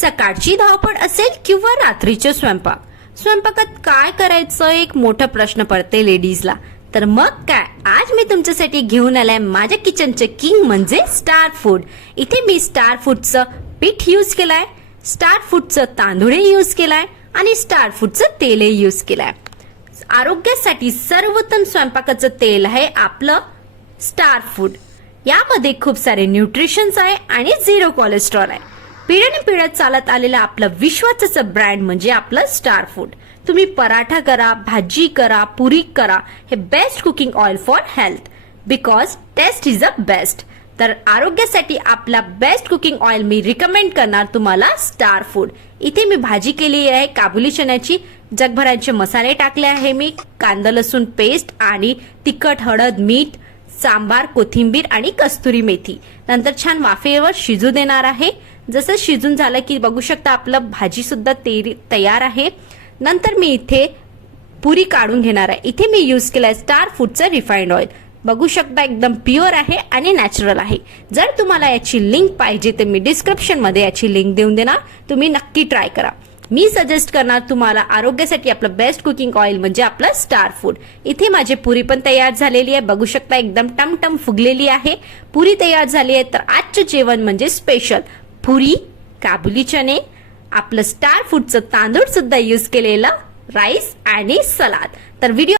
सकाळची धावपळ असेल किंवा रात्रीचे स्वयंपाकात काय करायचं एक मोठा प्रश्न पडते लेडीजला. तर मग काय, आज मी तुमच्यासाठी घेऊन आलाय माझ्या किचनचे किंग म्हणजे स्टार फूड. इथे मी स्टार फूडचं पीठ यूज केलाय, स्टार फूडचं तांदूळ यूज केलाय आणि स्टार फूडचं तेल यूज केलाय. आरोग्यासाठी सर्वोत्तम स्वयंपाकाचं तेल आहे आपलं स्टार फूड. यामध्ये खूप सारे न्यूट्रिशन्स आहे आणि 0 कोलेस्ट्रॉल आहे. पिढ्यानपिढ्या चालत आलेला आपलं विश्वासाचं ब्रँड म्हणजे आपलं स्टार फूड. तुम्ही पराठा करा, भाजी करा, पुरी करा, हे best cooking oil for health because taste is a best. तर आरोग्यासाठी आपला बेस्ट कुकिंग ऑइल मी रिकमेंड करणार तुम्हाला स्टार फूड. इथे मी भाजी केली आहे काबुली चण्याची. जगभराचे मसाले टाकले आहे मी, कांदा लसूण पेस्ट आणि तिखट, हळद, मीठ, सांबार, कोथिंबीर आणि कस्तुरी मेथी. नंतर छान वाफेवर शिजू देणार आहे. जसं शिजून झालं की बघू शकता आपलं भाजी सुद्धा तयार आहे. नंतर मी इथे पुरी काढून घेणार आहे. इथे मी यूज केलाय स्टार फूडचं रिफाइंड ऑइल. बघू शकता एकदम प्युअर आहे आणि नॅचरल आहे. जर तुम्हाला याची लिंक पाहिजे तर मी डिस्क्रिप्शन मध्ये याची लिंक देऊन देणार, तुम्ही नक्की ट्राय करा. मी सजेस्ट करणार तुम्हाला आरोग्यासाठी आपलं बेस्ट कुकिंग ऑइल म्हणजे आपलं स्टार फूड. इथे माझी पुरी पण तयार झालेली आहे. बघू शकता एकदम टमटम फुगलेली आहे. पुरी तयार झाली आहे. तर आजचं जेवण म्हणजे स्पेशल पुरी, काबुली चणे, आपलं स्टार फूडचं तांदूळ सुद्धा यूज केलेलं राईस आणि सलाद. तर व्हिडिओ